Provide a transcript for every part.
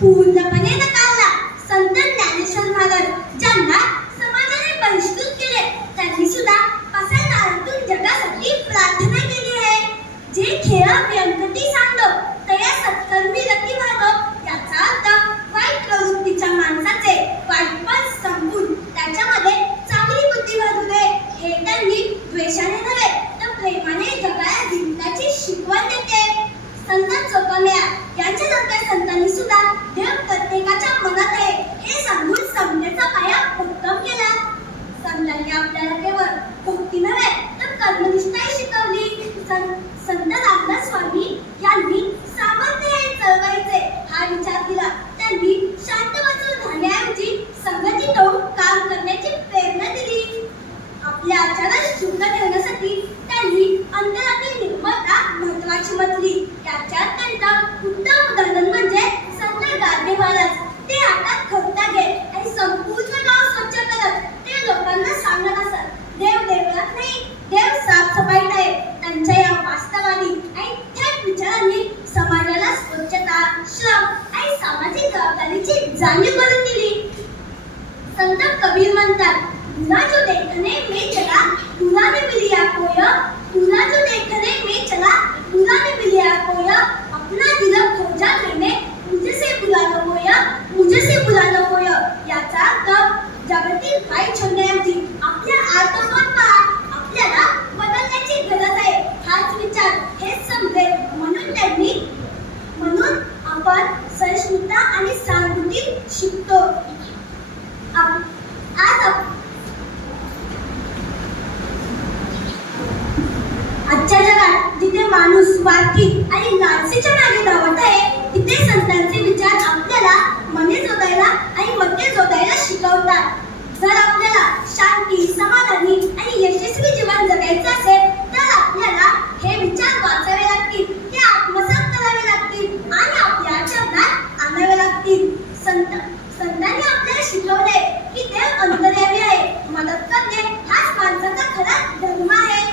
पूर्णपणे नकारला. संत ज्ञानेश्वर महाराज ज्यांना समाजाने बहिष्कृत केले, त्यांनी सुद्धा पसरणाऱ्यातून जगासाठी प्रार्थना केली आहे. जे खेळ व्यंकटी सांडो तया सत्कर्मी रती भागो. याचा अर्थ वाईट प्रवृत्तीच्या माणसाचे वाईटपण संपून त्याच्यामध्ये चांगली बुद्धी भरू दे. हे त्यांनी द्वेषाने नव्हे तर प्रेमाने जगाला जिंकण्याची शिकवण देते. संत चोखमेळा यांच्यासारख्या संतांनी सुद्धा देव प्रत्येकाच्या मनात आहे हे सांगून समतेचा पाया भक्कम केला. संतांनी आपल्याला केवळ भक्ती नव्हे तर कर्मनिष्ठाही शिकवली. संत रामदास स्वामी यांनी सामर्थ्य हे चळवळीचे हा विचार दिला. त्यांनी शांत बसून राहण्याऐवजी संगती ठेवून काम करण्याची प्रेरणा दिली. आपल्या आचारात शुद्ध ठेवण्यासाठी त्यांनी अंतरातील निर्मलता महत्वाची म्हटली. त्याच्यात त्यांचं उत्तम उदाहरण म्हणजे संत गाडगे महाराज. ते हातात खवटा घेत आणि संपूर्ण गाव स्वच्छ करत ते लोकांना सांगत असत, देव देवळात नाही, देव साफसफाईत आहे. त्यांच्या या वास्तववादी आणि थेट विचारांनी समाजाला स्वच्छता, श्रम आणि सामाजिक जबाबदारीची जाणीव करून दिली. संत कबीर म्हणतात, तुला जो देखने में चला तुला ने मिलिया कोय, तुला जो देखने में चला तुला ने मिलिया कोय, अपना दिल खोजा मैंने मुझसे बुला लो कोय, मुझसे बुला लो कोय. याचा अर्थ जगातील वाईट शोधण्याऐवजी आपल्या आत्मसात पहा. आपल्याला बदलण्याची गरज आहे. हाच विचार हेच समजेल म्हणून आपण सहिष्णुता आणि सहानुभूती शिकतो. आजच्या जगात जिथे माणूस स्वार्थी आणि लालसेच्या मागे धावत आहे, तिथे संतांचे विचार आपल्याला मने जोडायला आणि मते जोडायला शिकवतात. जर आपल्याला शांती, समाधानी आणि यशस्वी जीवन जगायचे असेल तर आपल्याला हे विचार वाचावे लागतील, ते आत्मसात करावे लागतील आणि आपल्या आचरणात आणावे लागतील. संतांनी आपल्याला शिकवले की देव अंतर्यामी आहे. मदत करणे हाच माणसाचा खरा धर्म आहे.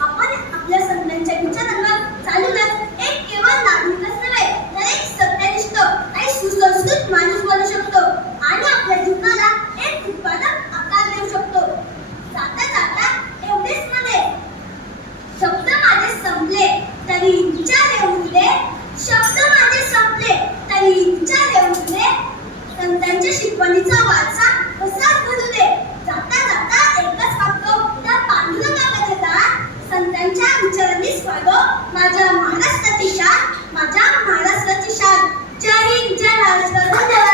आपण आपल्या संतांच्या विचारांवर चालूनच एक केवळ नागरिकच नव्हे तर एक सत्यनिष्ठ आणि सुसंस्कृत माणूस बनू शकतो आणि आपल्या जीवनाला एक उत्पादक आकार देऊ शकतो. जाता जाता एवढेच नव्हे, शब्द माझे संपले तरी विचार येऊ दे, शब्द माझे संपले तरी विचार येऊ दे. संतांच्या शिकवणीचा वारसा कसाच घडू दे. जाता जाता एकच वाक्य त्या पांडुरंगामध्ये दान, संतांच्या विचारांनी स्वागो माझ्या महाराष्ट्राची शान, माझ्या महाराष्ट्राची शान. जय हिंद, जय महाराष्ट्र.